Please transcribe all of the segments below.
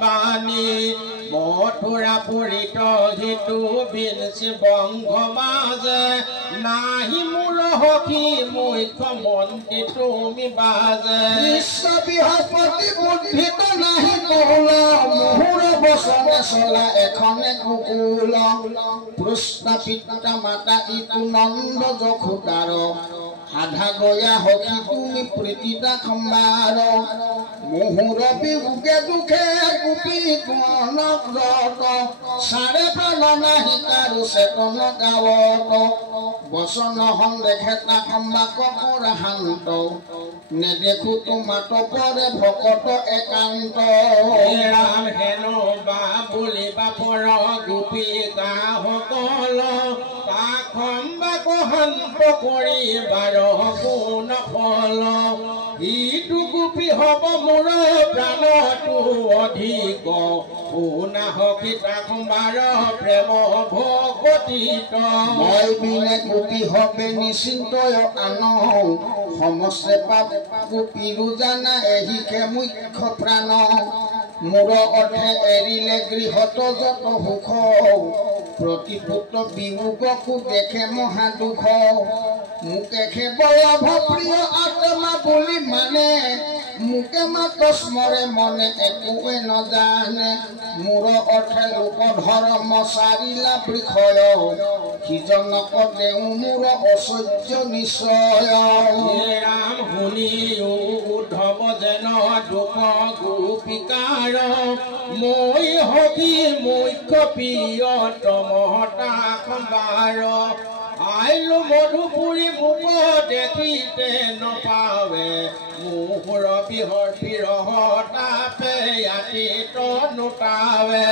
বাণী মথুৰা পুৰিত হিতু বিনচি বংশ মাজে নাহি মোৰ সখী মুখ্যমন্ত্ৰী তুমি বাজে বিশ্ব বৃহস্পতি বুদ্ধিত নাহি কৌল মুহুৰ বচনে চলা এখনে কুকুল পৃষ্ঠ পিতা মাতা ইটো নন্দ যশোদাৰ সাধা গয়া সখী তুমি প্ৰীতিতা খম্বাৰ মুহুৰ বিহুকে দুখে গোপী কনক ৰত চাৰে প্ৰাণ নাহি কাৰো চেতন গাৱত বচন সন্দেহে তা খম্বা কৰ শান্ত নেদেখো তোমাত পৰে ভকত একান্ত ৰাম হেনো বা বুলি বাপৰ গোপী গাসকল তাখম্বা কহন্ত কৰি বাৰ গুণ ফল ইটো গোপী হব মোৰ প্ৰাণটো অধিক শুনা সখী তাখম্বাৰ প্ৰেম ভকতিত মই বিনে গোপী হবে নিশ্চিন্তয় আন সমস্তে পাপ গোপীৰো জানা এহিকে মুখ্য প্ৰাণ মোৰ অৰ্থে এৰিলে গৃহত যত সুখ প্ৰতিপুত্ৰ বিয়োগকো দেখে মহা দুখ মোকে কেৱল প্ৰিয় আত্মা বুলি মানে মোকে মাত্ৰ স্মৰে মনে একোৱে নজানে মোৰ অৰ্থে লোক ধৰ্ম চাৰিলা বিষয় সিজনক দেও মোৰ অসহ্য নিশ্চয় ৰাম শুনি উদ্ধৱ যেন দুখ গোপিকাৰ মই সখী মুখ্য প্ৰিয়তম তাখম্বাৰ আইলো মধুপুৰী মুখ দেখিতে নপাৱে মুহুৰ বিহৰ বিৰহ তাপে আতিত নোটাৱে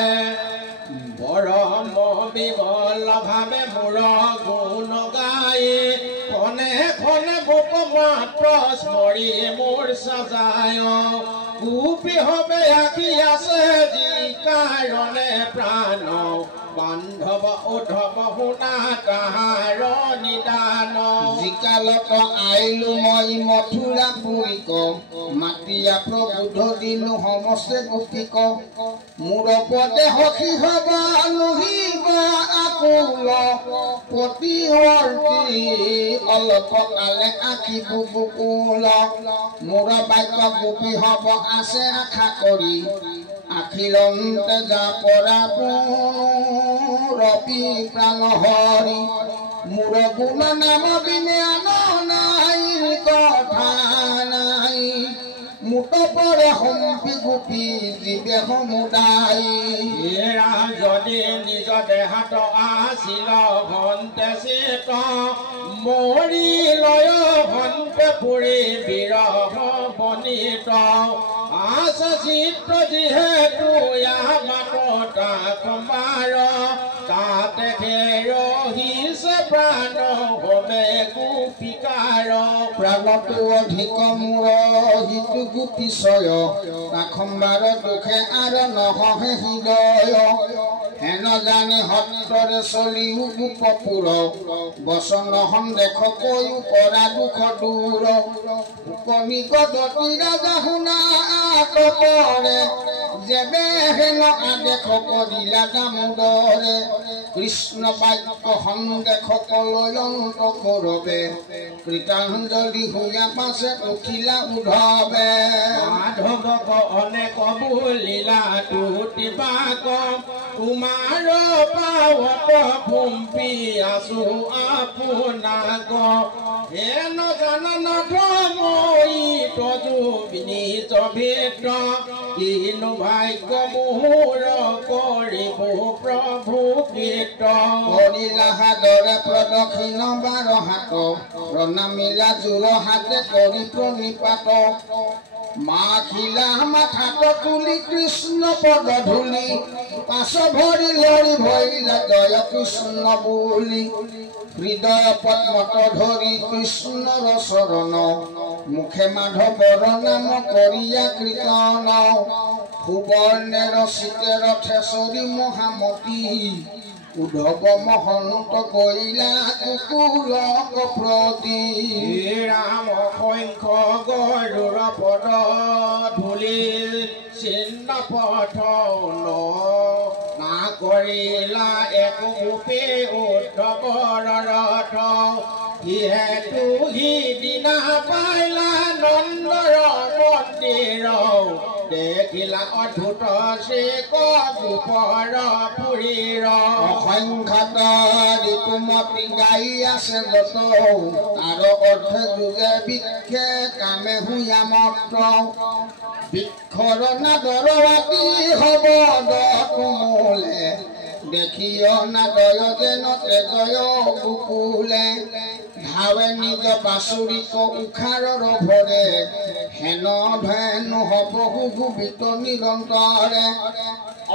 পৰম বিমল ভাৱে মোৰ গুণ গাই খনে খনে ভোক মাত্ৰ স্মৰি মোৰ সজায় গোপী হবে আঁকি আছে যি কাৰণে প্ৰাণ বান্ধৱ উদ্ধৱ শুনা তাহাৰ নিদান জিকালত আইলো মই মথুৰা পুৰীক মাতিয়া প্ৰবোধ দিলো সমস্তে গোপীক মোৰ পদে সখী হব লোহিব আকুল প্ৰতিৱৰ্তী অলপ কালে আঁকিব বুকুল মোৰ বাক্য গোপী হব আছে আশা কৰি আখিলন্তে যা পৰা ৰবি প্ৰাণ হৰি মোৰ গুণ নাম বিনে আন নাই কথা নাই মুঠ পৰে সম্পি গোপী জীৱে সমুদায় যদি নিজ দেহাত আছিল ঘন্তে চিত মৰি লয় ঘন্তে পুৰি বিৰহ বনিত আছ চিত্ৰ যিহেতু তাখম্বাৰ তাতে ৰহিছে প্ৰাণ হবে গোপিকাৰ প্ৰাণটো অধিক মূৰ হিতু গোপীশয় তাখম্বাৰ দুখে আৰু নহহে হৃদয় হেন জানি সত্ৰৰে চলিও গোপপুৰ বচন সন্দেহ কৈও কৰা দুখ দূৰ কণিকদতি ৰাজা শুনা আতপৰে যেবে হেন আদেশ কৰিলা দামোদৰে কৃষ্ণ বাক্য সন্দেহ কলৈ অন্ত কৰবে কৃতাঞ্জলি হোৱা পাছে উঠিলা উধবে মাধৱক অনেক বুলিলা তুতিবাক তোমাৰ পাৱত ভুম্পি আছো আপোনাক হেন জানন মই তজু বিনীত ভিত কিনো ভাগ্য মুহুৰ কৰিব প্ৰভু কীৰ্ত কৰিলা হাদৰে প্ৰদক্ষিণ বাৰ হাত প্ৰণামিলা জোৰ হাতে কৰি প্ৰণিপাত মাখিলা মাথাত তুলি কৃষ্ণ পদ ধূলি পাছ ভৰি লৰি ভৰিলা জয় কৃষ্ণ বুলি হৃদয় পদ্মত ধৰি কৃষ্ণৰ চৰণ মুখে মাধৱৰ নাম কৰিয়া কীৰ্তন সুবৰ্ণে ৰচিতে ৰথে চৰি মহামতী উদ্ধৱ মহন্ত কৈলা কুকুলক প্ৰতি ৰাম অসংখ্য গৰুৰ পদ ধূলি চিহ্ন পথন না কৰিলা একো উপে উদ্ধৱৰ ৰথ যিহেতু সিদিনা পাইলা নন্দৰ মন্দিৰ দেখিলা অদ্ভুত শ্ৰীক গোপৰ পুৰীৰ অসংখ্যাত ঋতুমতী গাই আছে যত তাৰ অৰ্থ যোগে বিক্ষে কামে হুয়া মত্ৰ বৃক্ষৰ নাদৰ ৰাতি হব দমূলে দেখিও নাদয় যেন তেজয় বুকুলে ধাৱে নিজ বাসুৰিক উখাৰৰ ভৰে হেন ধেনু হব সুগোভিত নিৰন্তৰে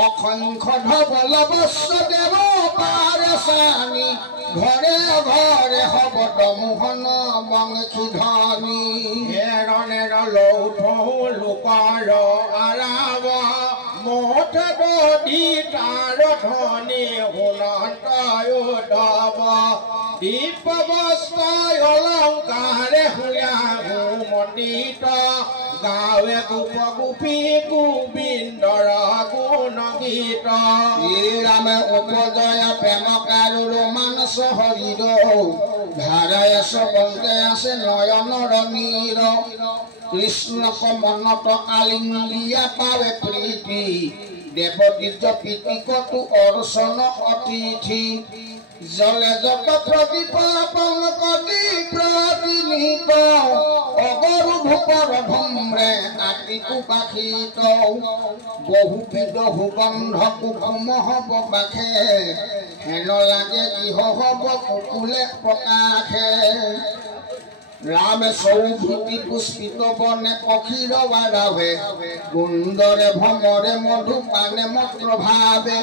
অসংখ্য ধবল বস্ত্ৰ দেৱ পাৰে চানি ঘৰে ঘৰে হব দমোহন বংশী ধনী হেৰণেৰ লৌথৌ লোকৰ আৰাব মঠ দধি তাৰ ধনী সোণন্তয়ুধৱ দীপ বস্ত্ৰ অলংকাৰে হুয়া মণ্ডিত গাঁৱে গোপ গোপী গোবিন্দৰ গুণ গীত ৰামে উপজয় প্ৰেম কাৰু ৰোমাঞ্চ হৰিদ ধাৰায় সবন্তে আছে নয়নৰ নীৰ কৃষ্ণক মনত আলিঙ্গিয়া পাৱে প্ৰীতি দেৱদ্বিজ প্ৰীতিকতো অৰ্চন অতিথি জলে যত প্ৰদীপ পংকতি প্ৰতিনিহিত অগৰু ধূপৰ ধুম্ৰে আতিকু পাখিত বহুবিধ সুগন্ধ কুকুম হব বাখে হেন লাগে গৃহ হব কুকুলে প্ৰকাশে ৰামে চৌভৃতি পুষ্পিত বনে পক্ষীৰ বাৰাভে কুন্দৰে ভ্ৰমৰে মধুপানে মত্ৰ ভাৱে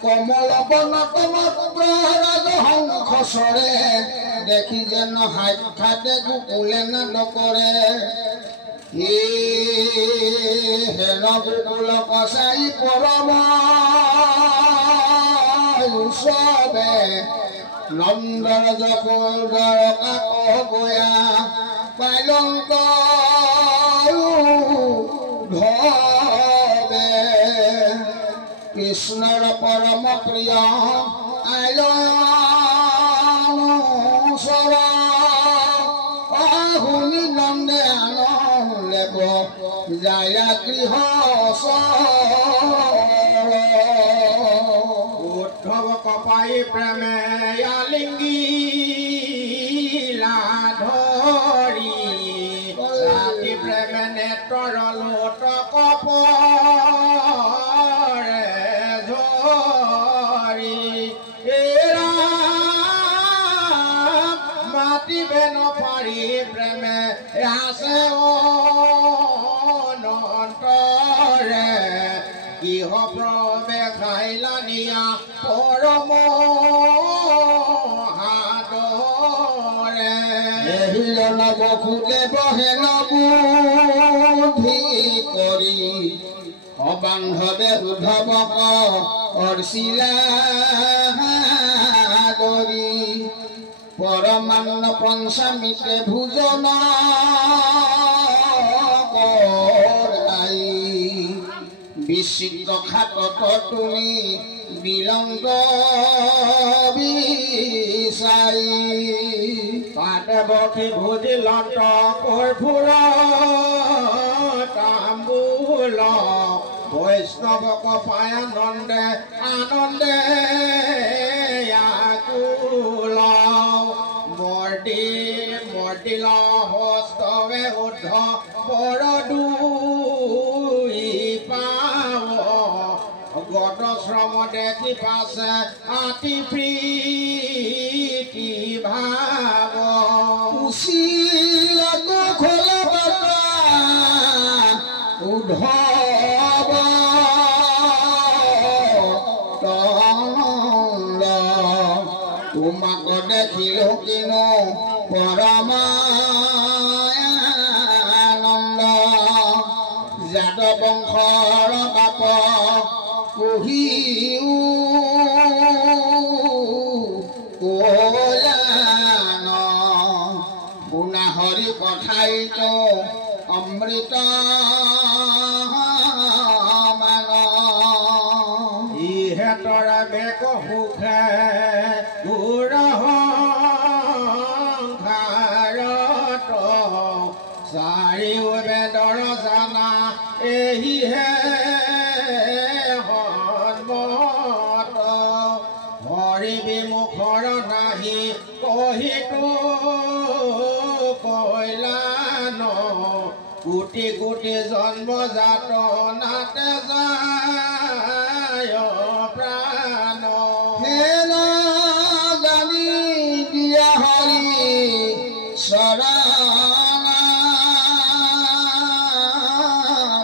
কমল বনত মত্ৰ ৰাজহংস চৰে দেখি যেন সাক্ষাতে গোকুলে নাদ কৰে হেন গোকুল কচাই পৰম উৎসৱে নন্দৰ যশোদৰ কাক গয়া পাইলন্ত ধবে কৃষ্ণৰ পৰম প্ৰিয় আইল শুনি নন্দে আনন্দ যায় গৃহ উদ্ধৱ কপাই প্ৰেমে আলিঙ্গিলা ধৰি ৰাতি প্ৰেমে নেত্ৰৰ লোট কপৰে ধৰি মাতিবে নপাৰি প্ৰেমে আছে অনন্তৰে গৃহ প্ৰৱেশাইলা নিয়া পৰম হাতৰে হিৰণ বসুলে বহে নবুদ্ধি কৰি অবান্ধৱে উদ্ধৱক অৰ্চিলা দৰি পৰমান্ন পঞ্চমীতে ভোজন কৰাই বিচিত্ৰ খাতত তুলি বিলংগ বিচাৰি পাতে বসি ভুজিলত কৰ্পূৰ তাম্বুল বৈষ্ণৱক পায় আনন্দে আনন্দে আকুল মৰ্দিল হস্তৱে উদ্ধ বৰ দুই পাৱ গত শ্ৰম দেখি পাছে আতি প্ৰীতি ভাৱ উচিলত খোল উদ্ধৱ তোমাক দেখিলো কিনো পৰমানন্দ যাদৱ বংশৰ বাপ কুহিও কলান শুনা হৰি কথাইতো অমৃত সুখে উৰহংকাৰত চাৰিও বেদৰ জানা এহিহে সন্মত হৰি বিমুখৰ নাহি কহিতো কৈলান কোটি কোটি জন্মজাত নাতে যায় প্ৰাণ হেন জানি দিয়া হৰি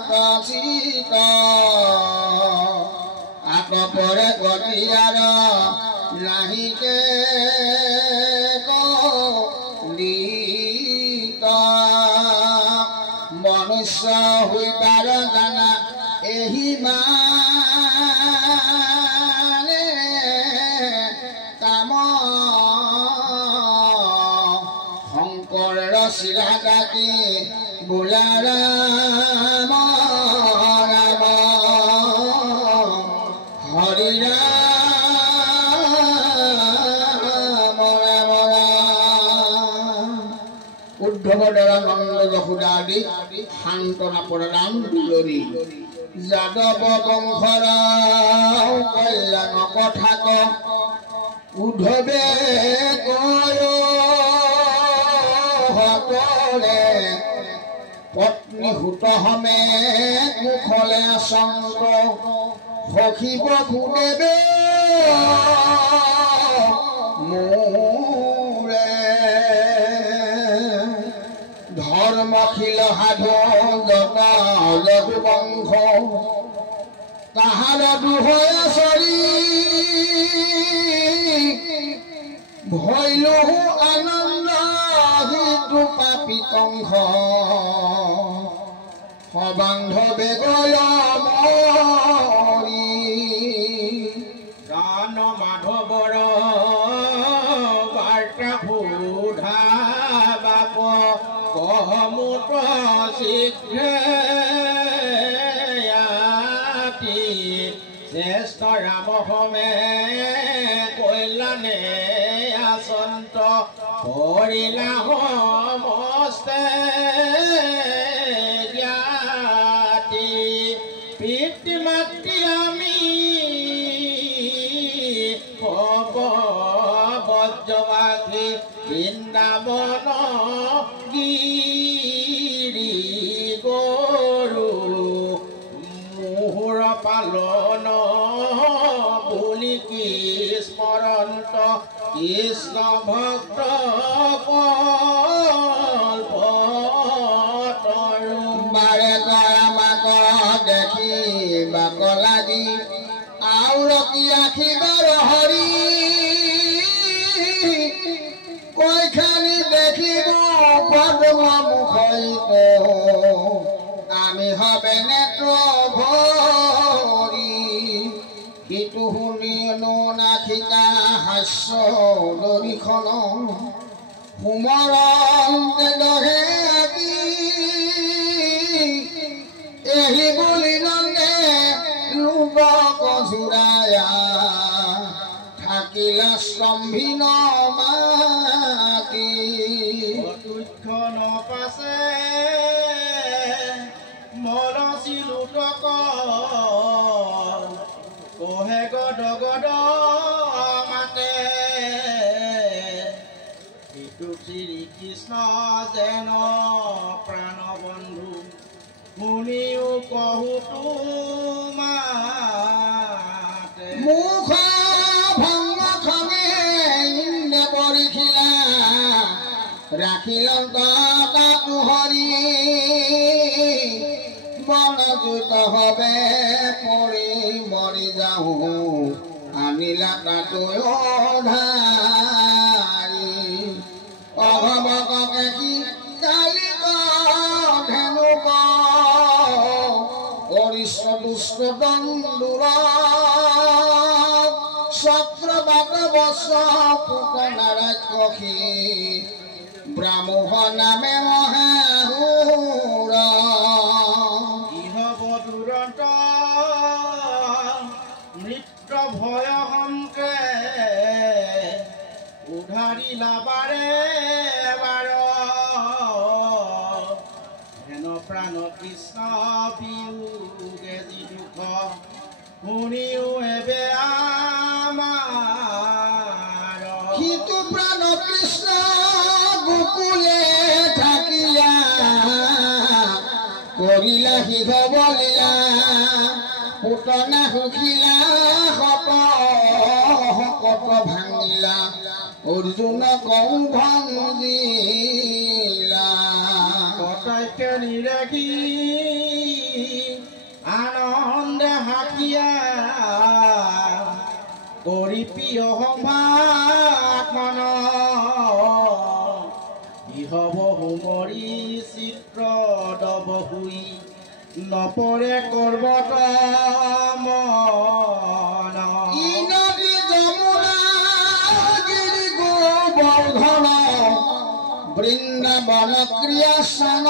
শৰণাগত আতপৰে গতিয়াৰ নাহিকে মনুষ্য হৈবাৰ জানা এহি মানে কাম শংকৰৰ চিৰাগাতি বোলা ৰাম ৰাম হৰি ৰাম ৰাম ৰাম উদ্ধৱৰ দ্বাৰা নন্দ যশোদা আদি সান্তনা প্ৰদান দুলৰি যাদৱ বংশৰ কল্যাণ কথা ক উদ্ধৱে কয় সকলে পত্নী সুত সমে মুখলে চন্দ সখিব সুদেৱে মোৰে ধৰ্মশীল সাধু যত যদু বংশ তাহাৰ দুহয় চৰি ভৈলো আনন্দ হিতু পাপী কংস সবান্ধৱে গয় মৰি গান মাধৱৰ বাৰ্তা সোধা বাপ কহমুত শীঘ্ৰে শ্ৰেষ্ঠ ৰাম সমে কল্যাণে আচন্ত কৰিলা সমস্তে জ্ঞাতি পিতৃ মাতৃ আমি বজ্ৰবাসী বৃন্দাবন গিৰি গৰু মোহৰ পালন বুলি কি স্মৰণত কৃষ্ণ ভক্ত কল্পতৰু বাৰে আমাক দেখি বাক লাগি আউৰকি ৰাখিবাৰ হৰি কৈখানি দেখিব পদ্ম মুখৈত আমি হবে নেত্ৰ ভৰি সিটো শুনি নাখিকা হাস্য দৰিখন সুমৰণ দহে আদি এহি বুলি নন্দে লোক জোৰায়া থাকিলা স্তম্ভিন মাতি তুক্ষ নপাছে মলচি লুটক কহে গদ গদ মাতে ইটো শ্ৰীকৃষ্ণ যেন প্ৰাণ বন্ধু শুনিও কহু তোমাতে মুখ ভংগ খঙে ইন্দ্ৰ পৰিখিলা ৰাখিল তাকু হৰি বনজুত হবে পৰি মৰি যাওঁ আনিলা তাতো ধাৰি অভৱকে কি কালি ধেনুক অৰিষ্ট দুষ্ট দণ্ডুৰ চক্ৰবাত বস পুতনাৰাক্ষসী ব্ৰাহ্মণ নামে মহাহুৰ ইহব দুৰন্ত নৃত্য ভয় সন্ত কৃষ্ণ বিয়োগে যি দুখ শুনিও এবে আমাৰ সিটো প্ৰাণ কৃষ্ণ গোকুলে থাকিলা কৰিলা শিৱলীলা পুতনা সুখিলা শকত ভাঙিলা অৰ্জুন কৌ ভঞ্জিলা কটাইকে নিৰাখি আনন্দে হাকিয়া কৰি প্ৰিয় সম্ভাত মন ইহব সুমৰি চিত্ৰ দব শুই নপৰে কৰ্বত মন ইনদী যমুনা গিৰি গোবৰ্ধন বৃন্দাবন ক্ৰিয়াসন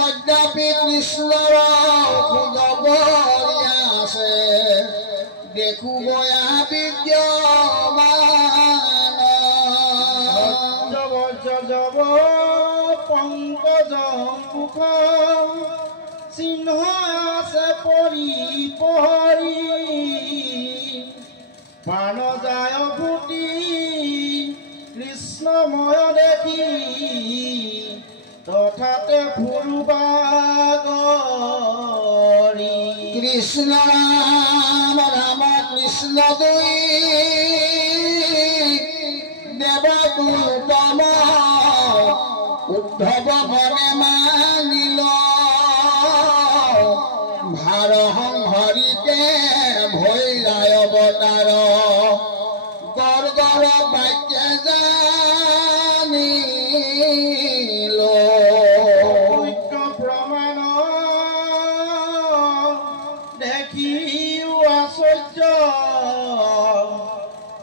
অদ্যাপি কৃষ্ণৰ খোজবৰীয়া আছে দেখো বয়া বিদ্যমান জব পংকজ মুখ চিহ্ন আছে পৰি পৰি প্ৰাণ যায় ভূতি কৃষ্ণময় দেখি তথাতে ফুৰুবাগৰি কৃষ্ণ ৰাম ৰাম কৃষ্ণ দুই দেৱদূতম উদ্ধৱ মনে মানিল ভাৰ সংহৰিতে ভৈৰাই অৱতাৰ গৰ্গৰ বাক্য জানিল প্ৰমাণ দেখিও আশ্চৰ্য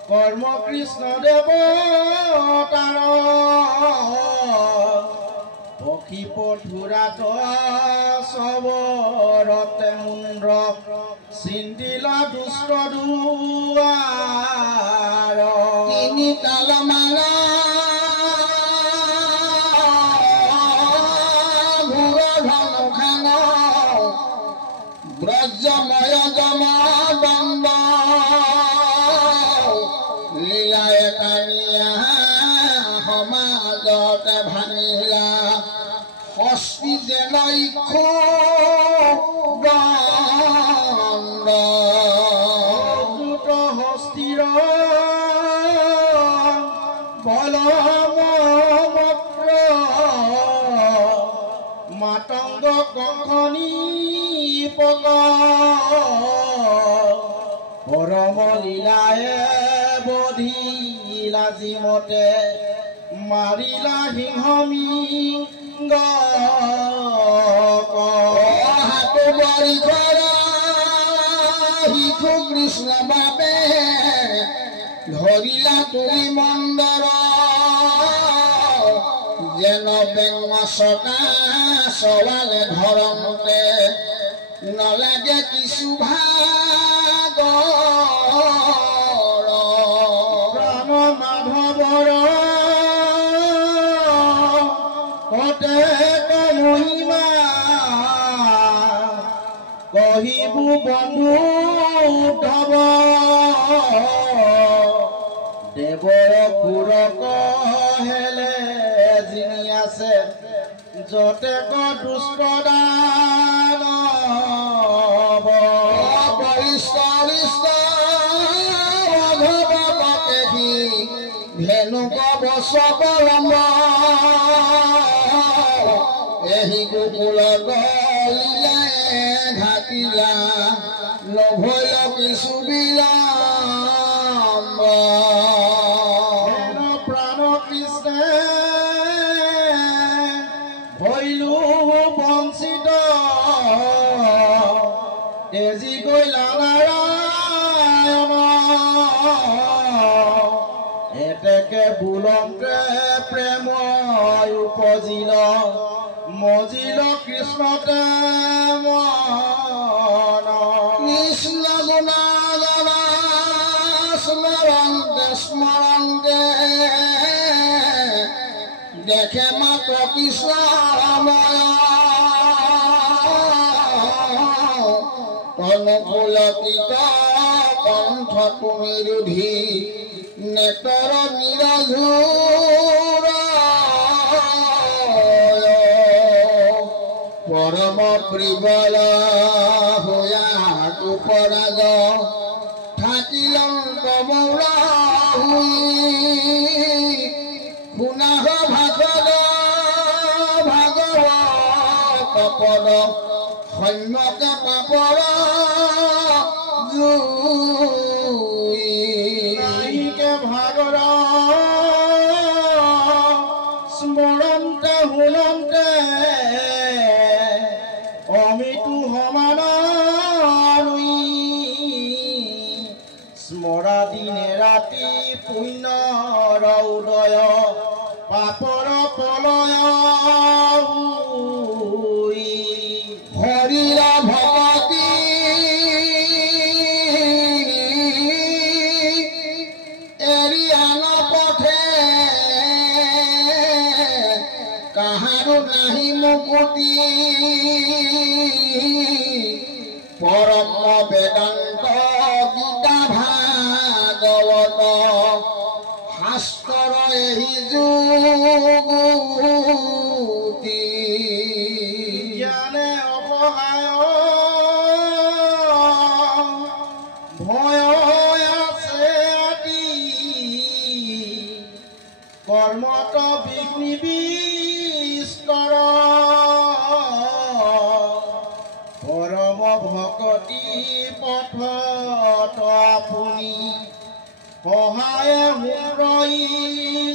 কৰ্ম কৃষ্ণ দেৱতাৰ পক্ষী পথুৰাত চবৰতে মুন্দ্ৰ চিন্তিলা দুষ্ট দুৱাৰ তিনি তাল মালা ভূৰ ধনু খান ব্ৰজময় যম দণ্ড লীলায় টানিয়া সমাজতে ভাঙিলা হস্তি যেন ইক্ষু দণ্ড দ্ৰুত হস্তিৰ বলমত্ৰ মাতংগ কংখনি পক পৰম লীলায়ে বধিলা জিমতে মাৰিলা সিংহমিংগ হাতু বৰি কৰা শিশু কৃষ্ণ বাবে ধৰিলা তুলি মন্দৰ যেন বেঙ চকা চৱালে ধৰমতে নলাগে কিছু ভাগৰ প্ৰাণ মাধৱৰ কতে মহিমা কহিবু বন্ধু উদ্ধৱ দেৱৰ পুৰক হেলে যিনি আছে যতে দুষ্ট দানৱ ধেনুক বচকলম এহি গোকুলত লীলায়ে ঘাটিলা নভৈল কিছু বিলম্ব প্ৰাণ কৃষ্ণে ভৈলো বঞ্চিত তেজি গৈলা নাৰায়ণ এতেকে বুলংকে প্ৰেম উপজিল মজিল কৃষ্ণতে মন কৃষ্ণ গুণাগণ স্মৰন্তে স্মৰন্তে দেখে মাত্ৰ কৃষ্ণময় অনুকূলপিত কণ্ঠ তুমি ৰুধি নেতৰ নিৰঝুৰ পৰম প্ৰিবল হোয়াটো পৰাগ থাকিলং কমল শুনাহ ভাগৱ ভাগৱত পদ সৈন্যকে পাপৰ নাহিকে ভাগৰ স্মৰণতে শুনন্তে অমিতো সমান স্মৰা দিনে ৰাতি পুণ্যৰ উদয় পাপৰ প্ৰলয় হৰিৰ ভকতি এৰি আন পথে কাহাৰো নাহি মুকুতি পৰম বেদান্ত গীতা ভাগৱত শাস্ত্ৰৰ এহি যুগুতি জ্ঞানে অপহায় ভয় আছে আদি কৰ্মত বিঘ্নিবিস্তৰ পৰম ভকতি পথত আপুনি সহায় মোৰ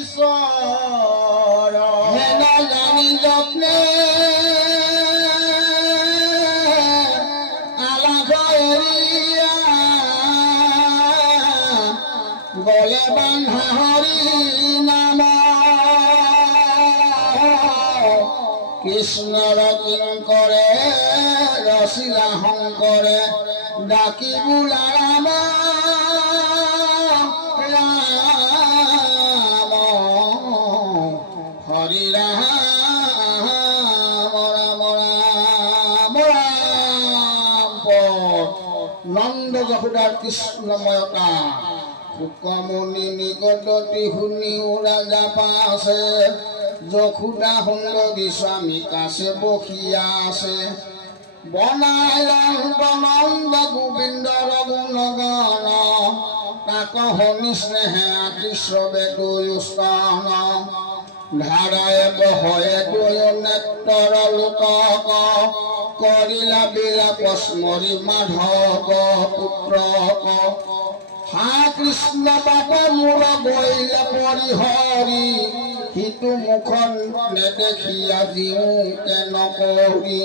ঈশ্বৰ হেন জানি যত্নে আলাস এৰিয়া গলে বান্ধা হৰি নাম কৃষ্ণৰ কিংকৰে ৰচিলা শংকৰে ডাকি বোলা ৰাম ৰাম হৰি ৰাম ৰাম ৰাম ৰাম নন্দ যশোদাৰ কৃষ্ণময়তা শুকমণি নিগদতি শুনিও ৰাজা পাছে যশোদা সুন্দৰী স্বামী কাছে বসিয়া আছে বনাই নন্দ গোবিন্দৰ গুণগান তাক শুনি স্নেহে আতিশ্ৰৱে দুয়োস্থান ধাৰায়ে বহয়ে দুয়ো নেত্ৰৰ লোকক কৰিলা বিলাপ স্মৰি মাধৱ পুত্ৰক হা কৃষ্ণ বাপ মোৰ গৈলে পৰিহৰি সিটো মুখন নেদেখিয়া জীওঁকে নকৰি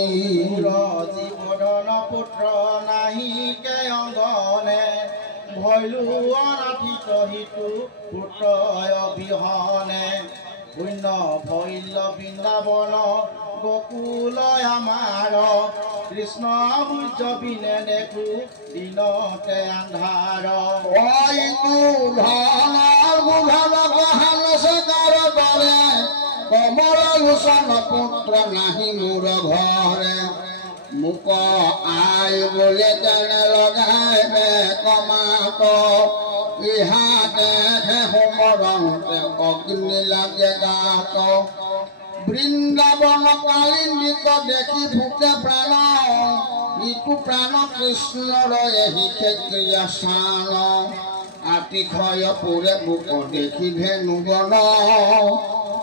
জীৱন পুত্ৰ নাহিকে অংগনে ভৈলো অনাথিত সিটো পুত্ৰ অবিহনে শূন্য ভৈল বৃন্দাবন গোকুল আমাৰ কৃষ্ণ সূৰ্য বিনে দেখো দিনতে আন্ধাৰ কমল লোচন পুত্ৰ নাহি মোৰ ঘৰে মোক আই বোলে তেনে লগাই কমাত ইহাতে সমৰণতে অগ্নি লাগে গাত বৃন্দাবন কালিন্দিক দেখি ভূতে প্ৰাণ ইটো প্ৰাণ কৃষ্ণৰ এহি ক্ষেত্ৰীয় স্থান আতিশয় পুৰে বুক দেখি ধেনুবন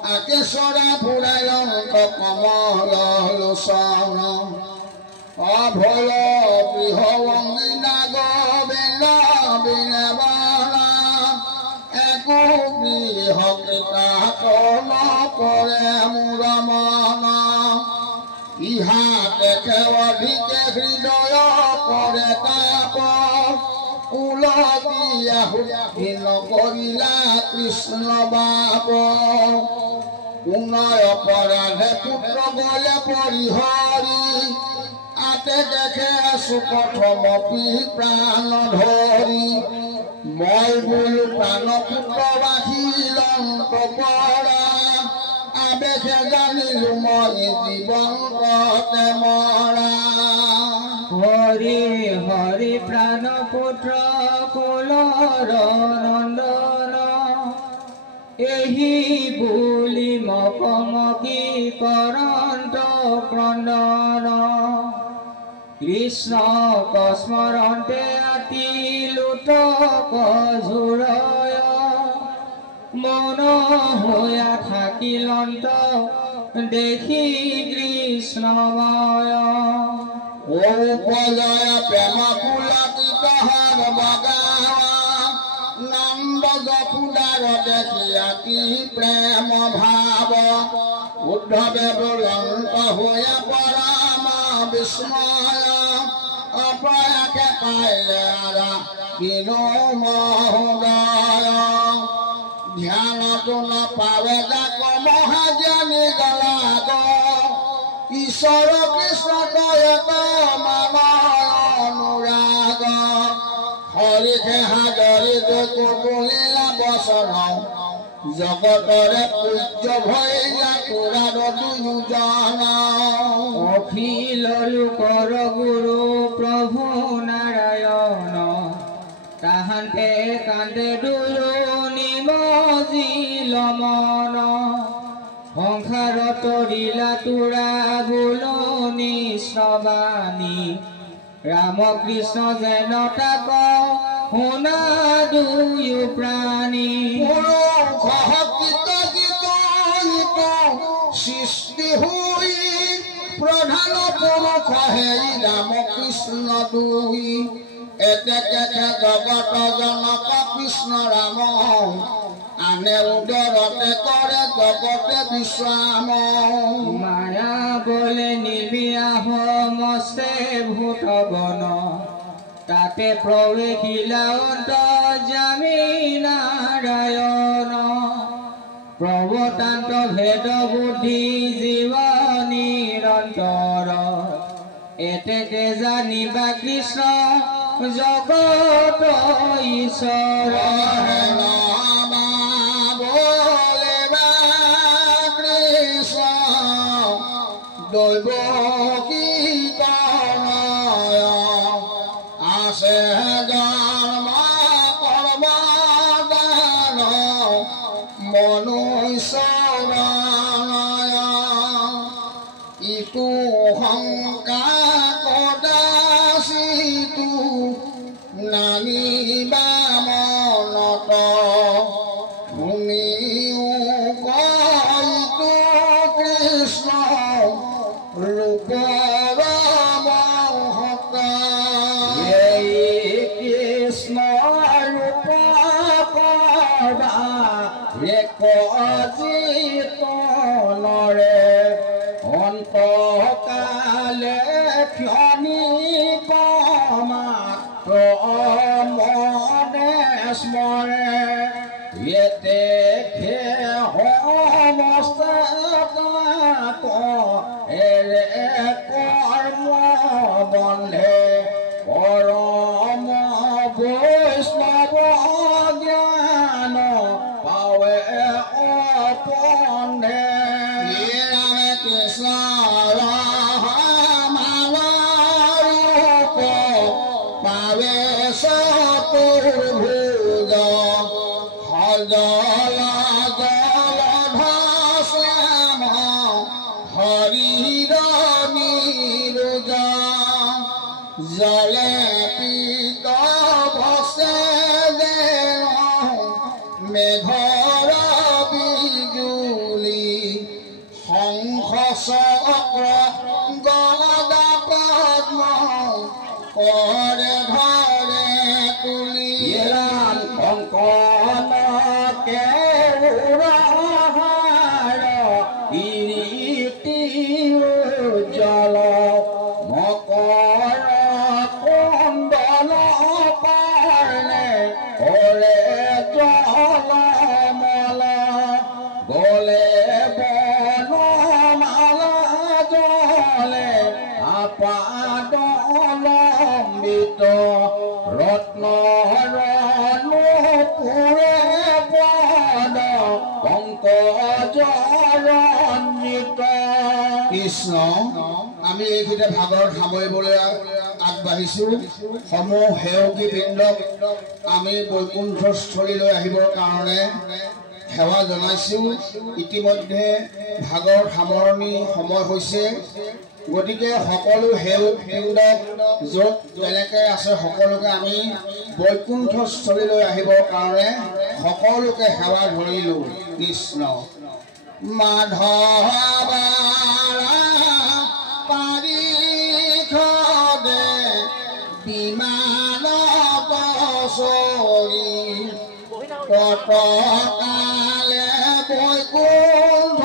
আকে চৰা ফুৰাই অন্ত কমল লোচন অভল গৃহবন্দী নাগ বিনবনা একো গৃহ কৃতাকন কৰে মোৰ মন ইহা দেখে অধিকে হৃদয় কৰে তাপ উলতিয়া হীন কৰিলা কৃষ্ণ বাপ উনয় অপৰাধে পুত্ৰ গলে পৰিহৰি আতে দেখে সুপথমপি প্ৰাণ ধৰি মই বোলো প্ৰাণ পুত্ৰ বাহিলন্ত পৰা আবেশে জানিলো মই জীৱন্ততে মৰা হৰি হৰি প্ৰাণ পুত্ৰ কুলৰ নন্দন এহি বুলি মকমকি কৰন্ত ক্ৰন্দন কৃষ্ণ কস্মৰণতে আতি লুটক ঝুৰয় মন হৈয়া থাকিলন্ত দেখি কৃষ্ণময় উপজয় প্ৰেম পুলকিত হৰ বগাৱা নন্দ যশোদাৰ দেখি আতি প্ৰেম ভাৱ উদ্ধৱে দুৰন্ত হৈয়া পৰম বিস্ময় অপয়াকে পাইলে আৰা কিনো মহোদয় ধ্যানতো নাপাৱে যাক মহাজ্ঞানী গলাগ ঈশ্বৰ কৃষ্ণ কয়ত মানয় অনুৰাগ হৰিকে হাজৰি কুলিলা বচন জগতৰে পূজ্য ভৈয়া তোৰাৰ দুজন অখিল লোকৰ গুৰু প্ৰভু নাৰায়ণ তাহান্তে কান্দে দুয়ো নিমজিল মন সংসাৰ তৰিলা তোৰা বোলনি শ্ৰৱাণী ৰামকৃষ্ণ যেন তাক শুনা দুয়ো প্ৰাণী সৃষ্টি হৈ প্ৰধান পুৰুষ হে ৰামকৃষ্ণ দুই এতেকে জগত জনক কৃষ্ণ ৰাম আনে উদৰতে কৰে জগতে বিশ্ৰাম মায়া বলে নিবিয়া সমস্তে ভূত গণ তাতে প্ৰৱেশিলা অন্তৰ্যামী নাৰায়ণ প্ৰৱতান্ত ভেদ বুদ্ধি জীৱ নিৰন্তৰ এতেকে জানিবা কৃষ্ণ জগত ঈশ্বৰ দৈব কীৰ্তনয় আছে জন্ম কৰ্মদান মনুষ্যৰণয় ইটো শংকা কদাচিতো নানিবা মনত শুনিও কয়তো কৃষ্ণ ৰূপৰ মহত কৃষ্ণ ৰূপ কবা এক জিতনৰে অন্তকালে ক্ষণিকমা মনে স্মৰে এতে সমস্ত এৰে কৰ্ম বন্ধে পৰম বৈষ্ণৱ জ্ঞান পাৱে অপন্ধে কৃষ্ণ ৰূপ পাৱে চতুৰ্ভুজ সজল জলধশ্যাম হৰিৰ নিৰোজ জলে পীত ভসে যেন মেঘৰ বিজুলি শংখ চক্ৰ গদা পদ্ম কৰে ধৰে তুলি কংকন কেউৰাহাৰ ইৰিতি উজ্জ্বল মকৰ কুণ্ডল পাৰ্ণে কৰে জলমল গলে বনমালা জলে আপাদলম্বিত ৰত্নৰ নুপুৰে পদ পংকজৰ কৃষ্ণ আমি এইখিনিতে ভাগৰ সামৰিবলৈ আগবাঢ়িছোঁ সমূহ সেৱকী বৃন্দক আমি বৈকুণ্ঠস্থলীলৈ আহিবৰ কাৰণে সেৱা জনাইছোঁ ইতিমধ্যে ভাগৰ সামৰণি সময় হৈছে গতিকে সকলো সেৱক বৃন্দক য'ত যেনেকৈ আছে সকলোকে আমি বৈকুণ্ঠস্থলীলৈ আহিবৰ কাৰণে সকলোকে সেৱা ধৰিলোঁ কৃষ্ণ মাধৱা পাৰিষদে বিমান বছৰি ততকালে বৈকুণ্ঠ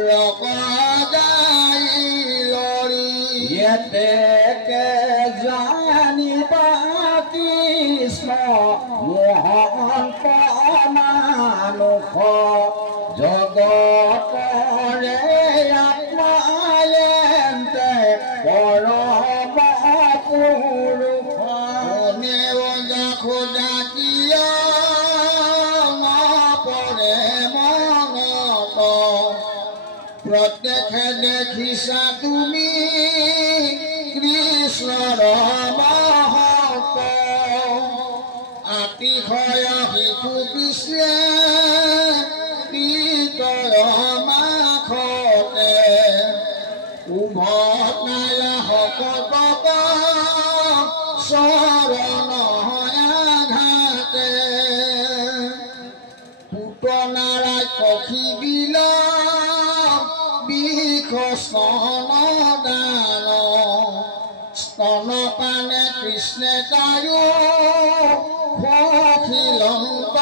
ৰজাই লৰি এতেকে জানিবা কৃষ্ণ মোহন মানুষ জগতৰে আত্মালেন্তে পৰম পুৰুষ খোজা কিয় নপৰে মনত প্ৰত্যক্ষে দেখিছা তুমি কৃষ্ণৰ মহত্ব আতিশয় শিশু কৃষ্ণে মাখতে উভতায়া শকতক চৰণ আঘাতে পুতনাৰাই কখি বিল বিষ স্তনদান স্তনপানে কৃষ্ণে তায়ো সখিলন্ত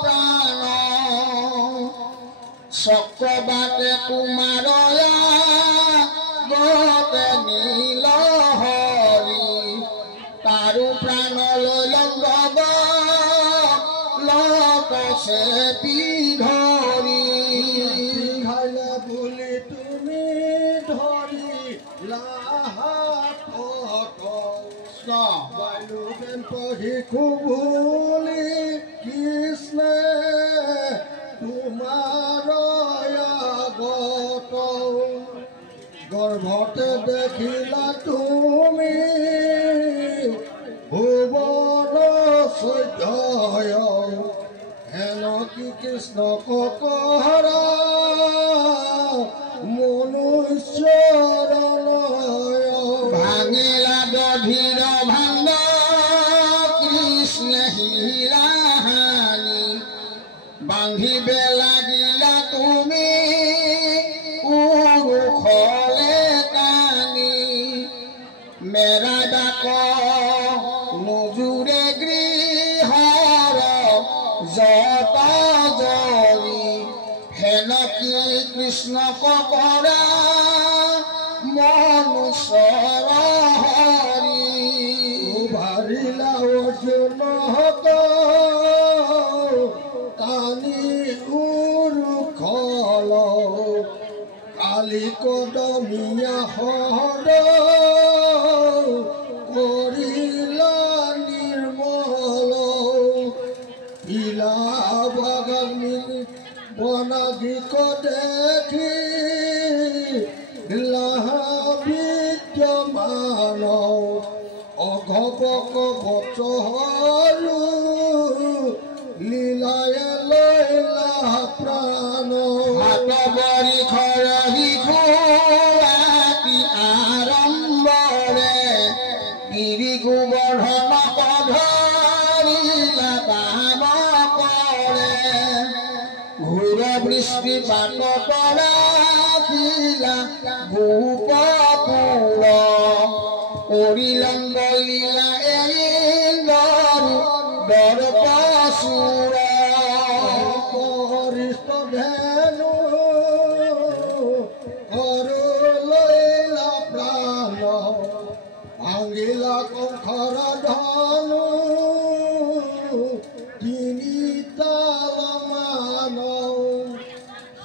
প্ৰাণ চক্ৰবাতে তোমাৰ গতে নীল হৰি তাৰো প্ৰাণলৈ লংগব লতছে পিধৰি খাইলে বুলি তুমি ধৰি শিশু বুলি কৃষ্ণে তোমাৰ আগত গৰ্ভতে দেখিলা তুমি ভুৱন চৈধ্য হেন কি কৃষ্ণ কৰা মনুষ্যৰণয় ভাঙিলা দধিৰ ভাণ্ড কৃষ্ণে হীৰাহানি বান্ধিব লাগিলা তুমি উৰুখলে টানি মেৰা ডাক নোজোৰে গৃহৰ যত জৰি হেন কি কৃষ্ণক কৰা মনুষ্যৰ হৰি ভাৰিলা অৰ্জুনহঁত টানি উৰুখল কালি কদমীয়া হৰ কৰিলা নিৰ্মল ইলা বাগানী বনাধিক দেখি বিদ্যমান অঘপক বচহৰু লীলায়ে লৈলা প্ৰাণ হাত বৰিষৰ শিশু ৰাতি আৰম্ভৰে গিৰি গোবৰ্ধনক ধৰিলা দান কৰে ঘোৰ বৃষ্টিপাতত ৰাখিলা গোপপুৰ কৰিলংগ লীলা এৰিলৰু দৰ্পচুৰ পৰিষ্ট ধেনু কৰলৈলা প্ৰাণ ভাঙিলা কংসৰ ধনু তিনিতাল মান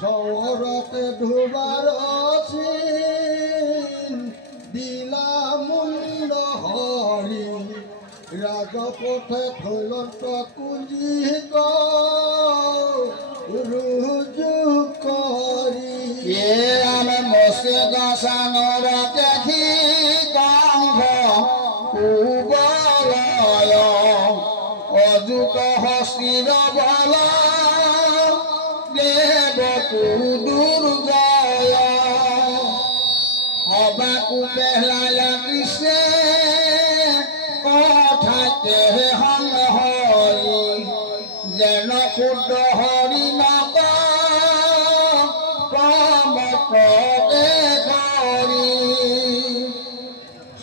চৰতে ধুবাৰ দিলা মুণ্ড হৰি ৰাজপথে থৈলন্ত কুঞ্জি ৰুজু কৰি ৰাম বসে গসানৰ দেখি কংস কুবলয় অযুত হস্তিৰ বল দেৱকু দুৰ্জয় সবাকু পেলায়া কৃষ্ণে কথাতে সংহৰি যেন ক্ষুদ্ৰ হৰিণক প্ৰমত্ৰকে কৰি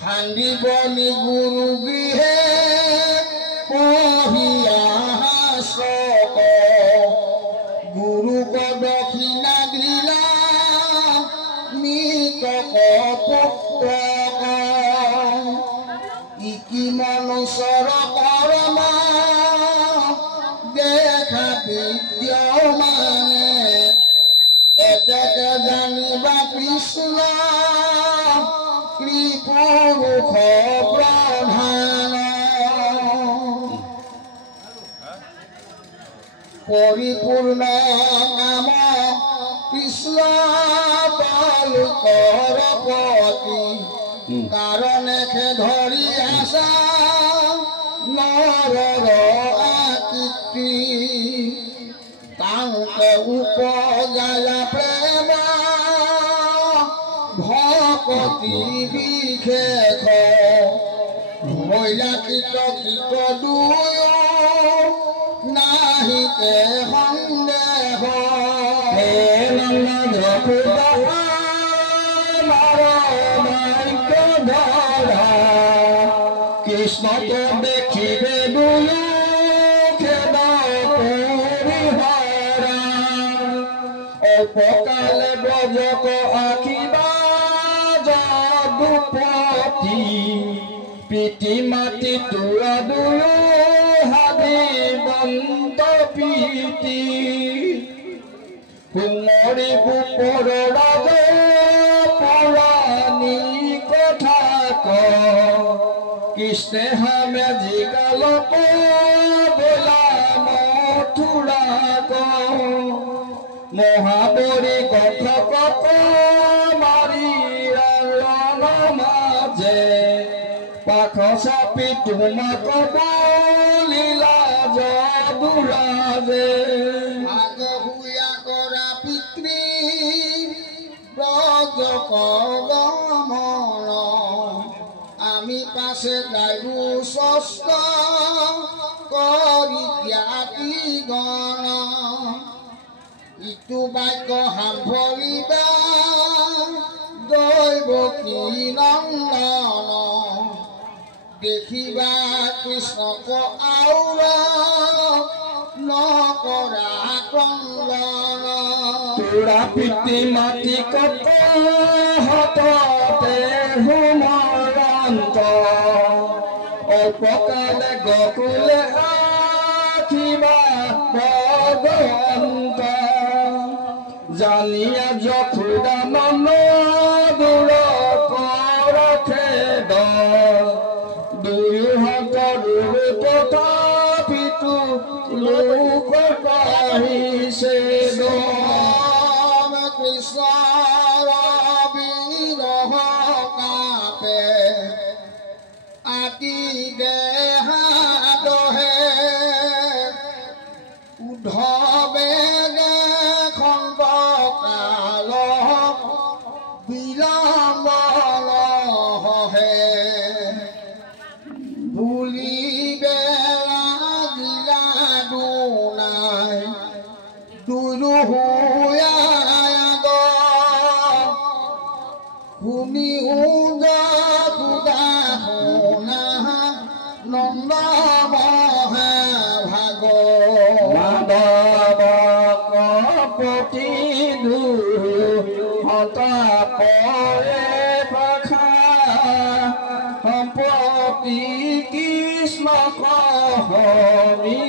সান্দিবনি গুৰু গৃহে কহিয়া হাস্যক গুৰুক দক্ষিণা দিলা মৃতক পুত্ৰক ইকি মনুষ্যৰ কৰ্ম দেখা বিদ্যমানে এতেকে জানিবা কৃষ্ণ কৃপুৰুষ প্ৰধান পৰিপূৰ্ণ নাম কৃষ্ণ পালুকৰ পতি কাৰণে ধৰি আছা নৰৰ আকৃতি তাওঁতে উপজায়া প্ৰেম ভকতি বিশেষ হৈলা কীট দুয়ো নাহিকে সন্দেহ হে নন্দ কৃষ্ণকে দেখিবে দুয়ো খেদ পৰিহৰা অল্পকালে ব্ৰজক আঁকিবা যদুপতি প্ৰীতি মাতি তোৰা দুয়ো হাবিবন্ত প্ৰীতি কুমৰি গোপৰ ৰাজ পুৰাণী কথা কৃষ্ণে হামে জিগালক বোলা মথুৰা মহাবৰী কথক মাৰি ৰণ মাজে পাখ চাপি তোমাক বলিলা যদুৰাজে আগহুয়া কৰা পিতৃ ব্ৰজক গমন আমি পাছে গায়ো ষষ্ঠ কৰি জ্ঞাতি গণ ইটো বাক্য সাম্ভলিবা দৈৱকী নন্দন দেখিবা কৃষ্ণক আউৰ নকৰা ক্ৰন্দন তোৰা পিতৃ মাতি কত হততে হুমৰন্ত অল্পকালে গকুলে আখিবা ভগৱন্ত জানিয়া যশোদানন্দ দূৰ কৰখেদ দুয়োহঁতৰ তথাপিতো লোক কাহিছে কৃষ্ণৰ বিৰহ কাপে আতি দেহা দহে উদ্ধৱে খণ্ড কাল বিলম্বন হে ভুলিবে লাগিলা দুনাই দুৰুহুয়া শুনি খুদা শুনা নন্দ মহে ভাগ মাধৱক প্ৰতি দুহতা পৰে প্ৰখা সম্পতি কৃষ্ণক হৰি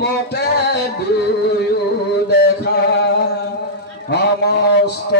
পতে দুয়ো দেখা সমস্ত